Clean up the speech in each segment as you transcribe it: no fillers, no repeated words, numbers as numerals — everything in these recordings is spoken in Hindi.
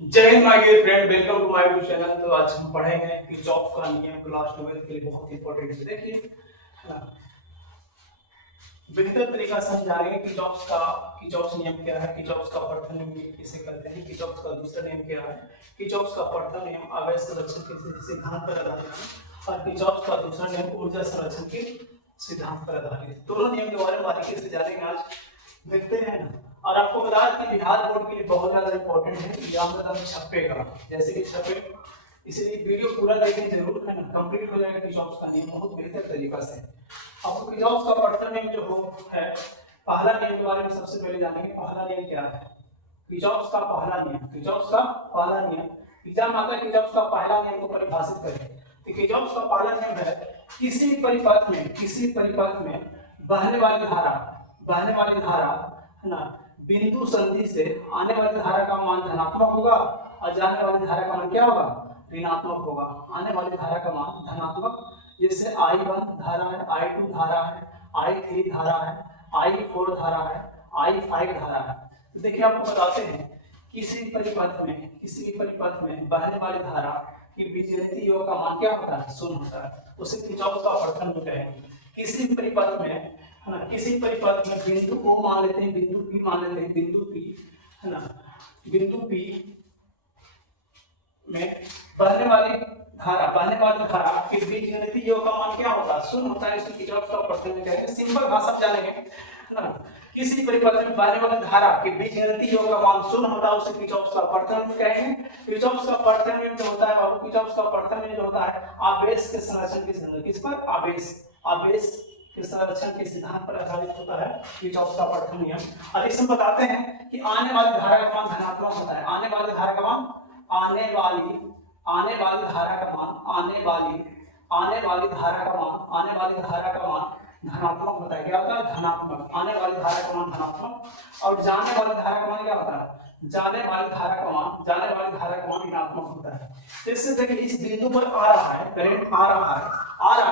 जय हिंद my dear friend, welcome to my YouTube channel. तो आज हम पढ़ेंगे किरचॉफ का नियम क्लास 12 के लिए बहुत इंपॉर्टेंट है। देखिए बेहतर तरीका से हम जानेंगे किरचॉफ नियम क्या है, किरचॉफ का प्रथम नियम किसे कहते हैं, किरचॉफ का दूसरा नियम क्या है। किरचॉफ का प्रथम नियम आवेश संरक्षण के सिद्धांत पर आधारित है और किरचॉफ का दूसरा नियम ऊर्जा संरक्षण के सिद्धांत पर आधारित है। दोनों नियम के बारे में बारीकी से जानेंगे आज, देखते हैं ना। और आपको बता दें कि बिहार बोर्ड के लिए बहुत ज्यादा इंपॉर्टेंट है एग्जाम में छपेगा, जैसे कि छपे, इसलिए वीडियो पूरा देखें जरूर, है ना। कंप्लीट हो जाएगा किरचॉफ का नियम बहुत बेहतर तरीका से। आपको किरचॉफ का प्रथम नियम जो है, पहला नियम के बारे में सबसे पहले जानेंगे। पहला नियम क्या है, किरचॉफ का पहला नियम। किरचॉफ का पहला नियम, एग्जाम आता है किरचॉफ का पहला नियम को परिभाषित करें। तो किरचॉफ का पहला नियम है, किसी परिपथ में बहने वाली धारा है ना, बिंदु संधि से आने वाली धारा का मान धनात्मक होगा और जाने वाली धारा का मान क्या होगा, ऋणात्मक होगा। आने वाली धारा का मान धनात्मक, जैसे I1 धारा है, I2 धारा है, I3 धारा है, I4 धारा है, I5 धारा है। तो देखिए आपको बताते हैं, किसी परिपथ में बहने वाली धारा की बीजगणितीय योग का मान क्या होता है, शून्य होता है। उसे किरचॉफ का प्रथम नियम कहेंगे। किसी परिपथ में, है ना, किसी परिपथ में बिंदु O मान लेते हैं, बिंदु P मान लेते हैं, बिंदु P, है ना, बिंदु P में बहने वाली धारा के बीजगणितीय योग का मान क्या होता है, शून्य होता है। इसको किरचॉफ का प्रथम नियम कहते हैं। सिंपल भाषा में जानेंगे, है ना। किसी परिपथ में बहने वाली धारा के बीजगणितीय योग का मान शून्य होता है, उसे किरचॉफ का प्रथम नियम कहेंगे। किरचॉफ का प्रथम नियम जो होता है बाबू, किरचॉफ का प्रथम नियम जो होता है आवेश के संरक्षण के सिद्धांत, किस पर, आवेश के संरक्षण के सिद्धांत पर आधारित होता है किरचॉफ का प्रथम नियम। और इसमें बताते हैं कि आने वाली धारा का मान धनात्मक होता है। आने वाली धारा का मान धनात्मक होता है। क्या होता है, धनात्मक। आने वाली धारा का मान धनात्मक और जाने वाली धारा का मान क्या होता है, जाने वाली धारा का मान ऋणात्मक होता है। इससे देखिए इस बिंदु पर आ रहा है, करंट आ रहा है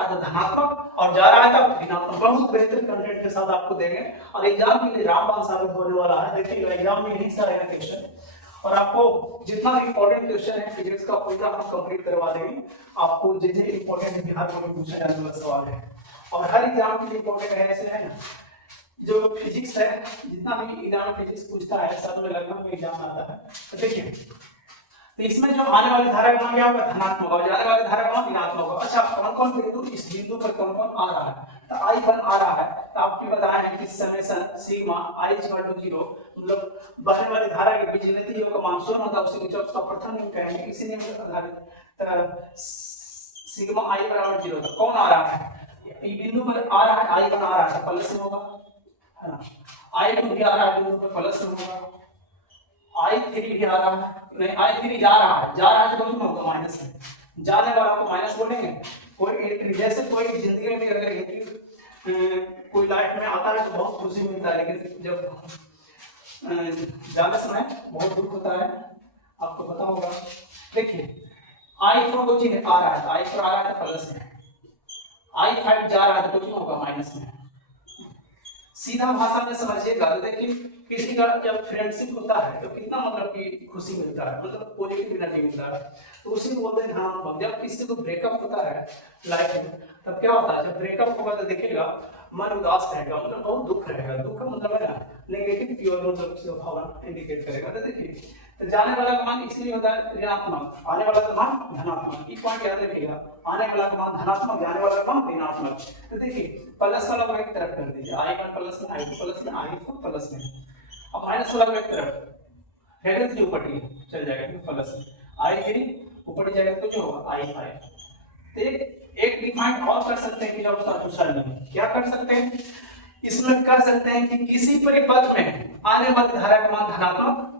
तो धनात्मक और जा रहा है तो ऋणात्मक। बहुत बेहतर कंटेंट के साथ आपको देंगे और एग्जाम के लिए रामबाण साबित होने वाला है। देखिएगा एग्जाम में यही सारे क्वेश्चन, और आपको जितना भी इंपॉर्टेंट क्वेश्चन है फिजिक्स का पूरा हम कंप्लीट करवा देंगे। आपको जितने इंपॉर्टेंट बिहार बोर्ड में पूछा जाने वाला सवाल है और हर एग्जाम के लिए इंपॉर्टेंट है, ऐसे है ना। जो फिजिक्स है, जितना भी एग्जाम फिजिक्स पूछता है सब में लगभग एग्जाम आता है। तो देखिए, तो इसमें जो आने वाली धारा का मान क्या होगा, धनात्मक, और जाने वाली धारा का मान ऋणात्मक होगा। अच्छा, कौन कौन बिंदु, इस बिंदु पर कौन कौन आ रहा है, तो I1 आ रहा है। तो आपको बताया है कि समेशन सिग्मा I = 0, मतलब बहने वाली धारा के बीजगणितीय योग का मान शून्य होता है, उसे किरचॉफ का प्रथम नियम कहेंगे। इसी नियम पर आधारित सिग्मा I = 0 था। कौन आ रहा है, ये बिंदु पर आ रहा है, I1 आ रहा है तो प्लस होगा, है ना। I2 भी आ रहा है बिंदु पर प्लस होगा, I3 भी आ रहा है, नहीं I3 जा रहा है तो कुछ होगा माइनस में, जाने वाला को माइनस बोलेंगे। कोई जैसे कोई जिंदगी में अगर कोई लाइफ में आता है तो बहुत खुशी मिलता है, लेकिन जब जाने समय बहुत दुख होता है, आपको पता होगा। देखिए I4 को चीज आ रहा है, I4 आ रहा है तो प्लस में, I5 जा रहा है तो कुछ होगा माइनस में। सीधा भाषा में समझिएगा तो देखिए, किसी का जब फ्रेंडशिप होता है तो कितना मतलब कि खुशी मिलता है, मतलब पॉजिटिव एनर्जी मिलता है, तो उसी को बोलते हैं धनात्मक। जब किसी को ब्रेकअप होता है लाइफ में तब क्या होता है, जब ब्रेकअप होगा तो देखिएगा मन उदास रहेगा, मतलब बहुत दुख रहेगा। दुख का मतलब है ना नेगेटिव प्योर, मतलब भावना इंडिकेट करेगा। तो देखिए, तो जाने वाला का मान इसलिए होता है ऋणात्मक, आने वाला का मान धनात्मक। एक पॉइंट याद रखिएगा, आने वाला का मान धनात्मक, जाने वाला का मान ऋणात्मक। तो देखिए प्लस वाला को एक तरफ कर दीजिए, I1 प्लस में, I2 प्लस में, I4 प्लस में। अब माइनस वाला को एक तरफ हेडर से ऊपर चल जाएगा प्लस में, I3 ऊपर जाएगा तो जो होगा I5। तो एक डिफाइन और कर सकते हैं कि जब उसका दूसरा नियम क्या कर सकते हैं, इसमें कर सकते हैं कि किसी परिपथ में आने वाली धारा का मान धनात्मक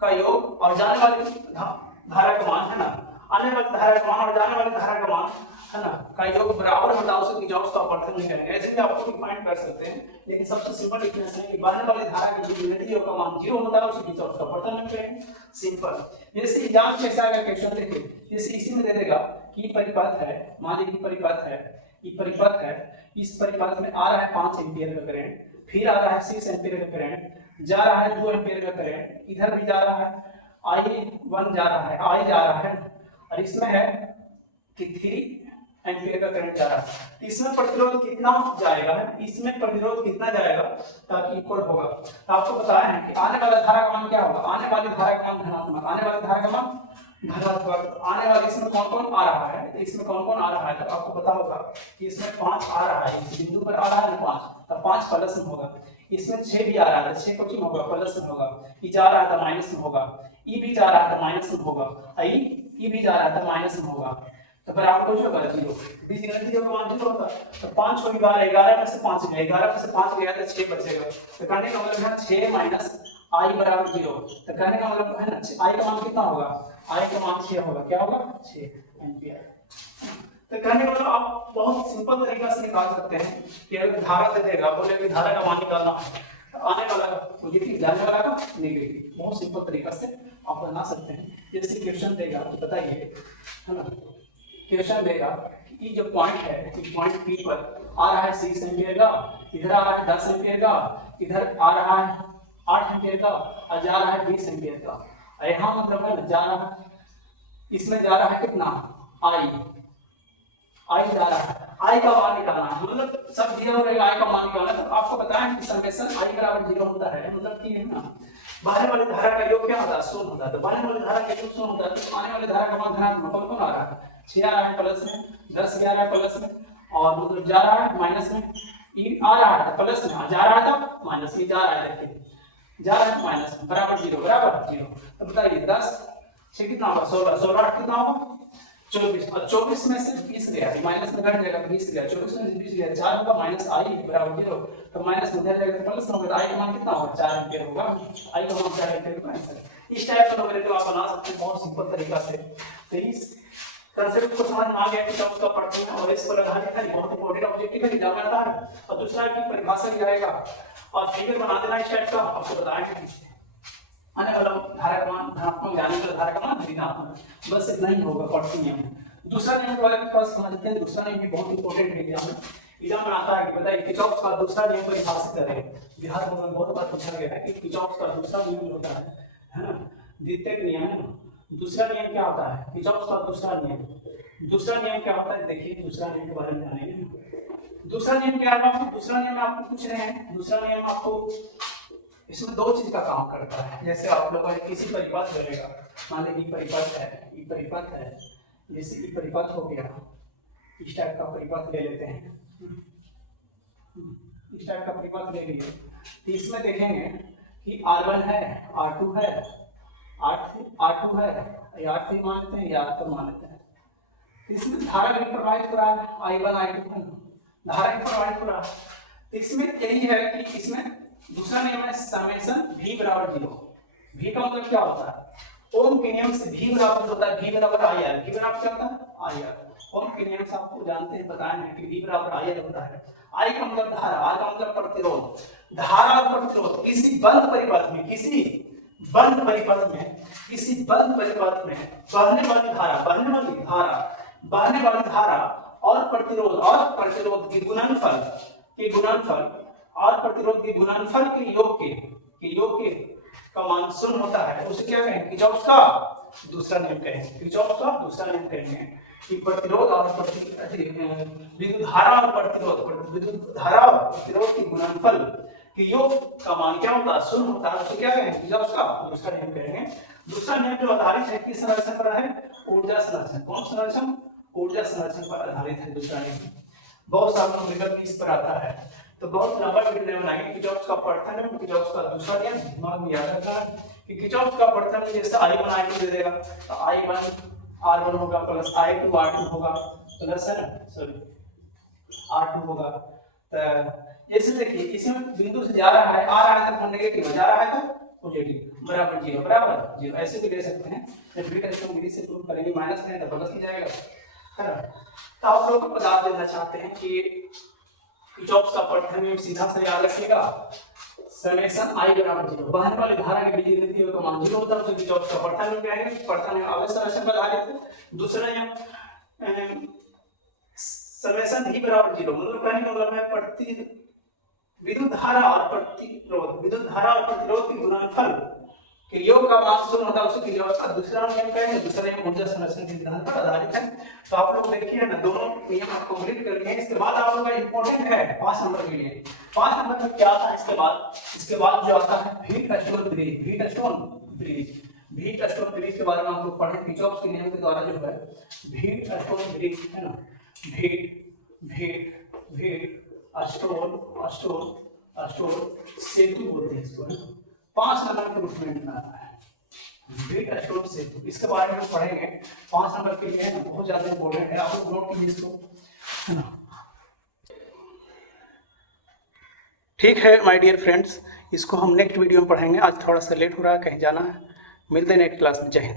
का योग और जाने वाली धारा का मान, है ना, आने वाली धारा का मान और जाने वाली धारा का मान, है ना, का योग बराबर होता है, उसे किरचॉफ का प्रथम नियम कहेंगे। ऐसे भी आपको डिफाइन कर सकते हैं, लेकिन सबसे सिंपल डिफरेंस है कि बहने वाली धारा के बीजगणितीय योग का मान 0 होता है, उसे किरचॉफ का प्रथम नियम कहेंगे। सिंपल। जैसे एग्जाम में कैसा आएगा क्वेश्चन, देखिए जैसे इसी में दे देगा कि परिपथ है, मान लीजिए परिपथ है, ये परिपथ है, इस परिपथ में आ रहा है 5 एम्पीयर का करंट, फिर आ रहा है 6 एम्पीयर का करंट, जा रहा है 2 एम्पीयर का करंट, इधर भी जा रहा है I1 जा रहा है, I जा रहा है, और इसमें है कि 3 एम्पियर का करंट जा रहा है। इसमें प्रतिरोध कितना जाएगा, इसमें प्रतिरोध कितना जाएगा ताकि इक्वल होगा। तो आपको बताया है कि आने वाला धारा का मान क्या होगा, आने वाली धारा का मान धनात्मक, आने वाली धारा का मान धनात्मक, आने वाले इसमें कौन कौन आ रहा है, इसमें कौन कौन आ रहा है, तो आपको पता होगा कि इसमें 5 आ रहा है, इस बिंदु पर आ रहा है 5, तो 5 प्लस में होगा। इसमें 6 भी आ रहा है, 6 को होगा प्लस में होगा, ई जा रहा है तो माइनस में होगा, ई भी जा रहा है तो माइनस में होगा, ई भी जा रहा है तो माइनस में होगा, तो फिर आपको जो होगा 0, बीच में 0 का मान 0 होता है। तो 5 को 11 में से 5 गया, 11 में से 5 गया तो 6 बचेगा। तो कहने का मतलब है 6 माइनस आई बराबर 0। तो कहने का मतलब है ना आई का मान कितना होगा, आई का मान 6 होगा, क्या होगा 6 एम्पियर। तो कहने का मतलब आप बहुत सिंपल तरीका से निकाल सकते हैं कि अगर धारा दे देगा, बोले कि धारा का मान निकालना है, आने वाला का पॉजिटिव, जाने वाला का नेगेटिव, बहुत सिंपल तरीका से आप बना सकते हैं। जैसे क्वेश्चन देगा तो बताइए, है ना, क्वेश्चन देगा कि जो पॉइंट है, पॉइंट पी पर आ रहा है 6 एम्पियर का, इधर आ रहा है 10 एम्पियर का, इधर आ रहा है 8 एम्पियर का, और जा रहा है 20 एम्पियर का। यहाँ मतलब है जा रहा है, इसमें जा रहा है कितना, आई जा रहा है, आई का मान निकालना है, मतलब सब दिया हो रहेगा, आई का मान निकालना है। तो आपको बताया कि समेशन आई बराबर 0 होता है, मतलब कि है ना बाहर वाली धारा का योग क्या होता है, शून्य होता है। तो बाहर वाली धारा का योग शून्य होता है, तो आने वाली धारा का मान धनात्मक कौन आ रहा है, 6 आ रहा है प्लस में, 10 गया रहा है प्लस में, और मतलब जा रहा है माइनस में, ई आ रहा है प्लस में, जा रहा है तो माइनस में, जा रहा है देखिए जा रहा है माइनस में, बराबर 0 बराबर 0। तो बताइए 10 से कितना होगा, 16, 16 कितना होगा 24, और 24 में से 20 गया, माइनस में घट जाएगा, 20 गया, 24 में से 20 गया, 4 होगा माइनस आई बराबर 0। तो माइनस में जाएगा तो प्लस में होगा, आई का मान कितना होगा 4 एम्पीयर होगा, आई का मान 4 एम्पीयर का आंसर। इस टाइप का नंबर आप बना सकते हैं बहुत सिंपल तरीका से। तो इस कंसेप्ट को समझ में आ गया कि जब उसका पढ़ते हैं और इस पर आधारित है, बहुत इंपॉर्टेंट ऑब्जेक्टिव है एग्जाम में आता है। और दूसरा की परिभाषा भी आएगा और फिगर बना देना इस टाइप का, आपको बताएंगे आने वाला धारा का मान धनात्मक, जाने वाला धारा का मान ऋणात्मक, बस इतना ही होगा पढ़ते नियम। दूसरा नियम के बारे में थोड़ा समझते हैं, दूसरा नियम भी बहुत इंपॉर्टेंट है एग्जाम में आता है कि बताइए किरचॉफ का दूसरा नियम परिभाषित करें। बिहार में बहुत बार पूछा गया है कि किरचॉफ का दूसरा नियम होता है ना, द्वितीयक नियम है ना। दूसरा नियम क्या होता है, किरचॉफ का दूसरा नियम, दूसरा नियम क्या होता है, देखिए दूसरा नियम के बारे में जानेंगे। दूसरा नियम क्या है, आपको दूसरा नियम आपको पूछ रहे हैं, दूसरा नियम आपको इसमें 2 चीज का काम करता है। जैसे आप लोगों ने किसी परिपथ लेगा, मान लीजिए परिपथ है, ये परिपथ है, जैसे ये परिपथ हो गया, इस टाइप का परिपथ ले लेते हैं, इस टाइप का परिपथ ले लिए, तो इसमें देखेंगे कि R1 है, R2 है, R2 है, या R3 मान लेते हैं या R4 मान लेते हैं। तो इसमें धारा भी प्रवाहित हो रहा है, I1 I2 है, धारा भी प्रवाहित हो रहा है। इसमें यही है कि इसमें दूसरा नियम है समेशन V बराबर 0। V का मतलब क्या होता है, ओम के नियम से V बराबर होता है, V बराबर IR, V बराबर क्या होता है IR। ओम के नियम से आपको जानते हैं, बताए हैं कि V बराबर IR होता है। I का मतलब धारा, R का मतलब प्रतिरोध। धारा और प्रतिरोध किसी बंद परिपथ में, किसी बंद परिपथ में, किसी बंद परिपथ में बहने वाली धारा, बहने वाली धारा, बहने वाली धारा और प्रतिरोध के गुणनफल और प्रतिरोध के गुणनफल के योग के का मान शून्य होता है। उसे क्या कहेंगे, किरचॉफ का दूसरा नियम कहेंगे, किरचॉफ का दूसरा नियम कहेंगे कि प्रतिरोध और विद्युत धारा और प्रतिरोध के गुणनफल के योग का मान क्या होता है, शून्य होता है। उसे क्या कहेंगे, किरचॉफ का दूसरा नियम कहेंगे। दूसरा नियम जो आधारित है किस संरचना पर है, ऊर्जा संरक्षण। कौन संरक्षण, ऊर्जा संरक्षण पर आधारित है दूसरा नियम। बहुत सारे नंबर इस पर आता है, तो बहुत लंबा वीडियो बनाएंगे। किरचॉफ का प्रथम नियम, किरचॉफ का दूसरा नियम दिमाग में याद रखना है कि किरचॉफ का प्रथम नियम जैसे I1 I2 दे देगा, तो I1 R1 होगा प्लस I2 R2 होगा प्लस है ना, सॉरी R2 होगा। तो जैसे देखिए इसमें बिंदु से जा रहा है, आ रहा है तो नेगेटिव, जा रहा है तो पॉजिटिव, बराबर 0 बराबर 0, ऐसे भी ले सकते हैं। जब भी करेक्शन विधि से प्रूव करेंगे, माइनस करेंगे तो प्लस हो जाएगा, है ना। तो आप लोग को बता देना चाहते हैं कि किरचॉफ का प्रथम नियम सीधा से याद रखिएगा, समेशन I बराबर 0, बहने वाली धारा के बीजगणितीय का मान 0 होता है, उसे किरचॉफ का प्रथम नियम कहेंगे। प्रथम नियम आवेश संरक्षण पर आधारित है। दूसरा नियम समेशन V बराबर 0, मतलब कहने का मतलब है विद्युत धारा और प्रतिरोध के गुणनफल कि योग का मान शून्य होता है उसी के योग का दूसरा नियम क्या है, दूसरा नियम ऊर्जा संरक्षण के सिद्धांत पर आधारित है। तो आप लोग देखिए ना, दोनों नियम आपको कंप्लीट कर लिए। इसके बाद आप लोग का इंपॉर्टेंट है 5 नंबर के लिए। 5 नंबर में क्या आता है इसके बाद जो आता है heat stone bridge. Heat stone bridge के बारे में हम लोग पढ़े किर्चॉफ के नियम के द्वारा जो है हीट स्टोन ब्रिज है ना, हीट स्टोन सेतु बोलते हैं इसको, 5 नंबर के रूप में आता है हीट स्टोन सेतु। इसके बारे में हम पढ़ेंगे 5 नंबर के लिए, बहुत ज्यादा इंपॉर्टेंट है, आप लोग नोट कीजिए इसको, है ना। ठीक है माय डियर फ्रेंड्स, इसको हम नेक्स्ट वीडियो में पढ़ेंगे। आज थोड़ा सा लेट हो रहा है, कहीं जाना है। मिलते हैं नेक्स्ट क्लास में। जय हिंद।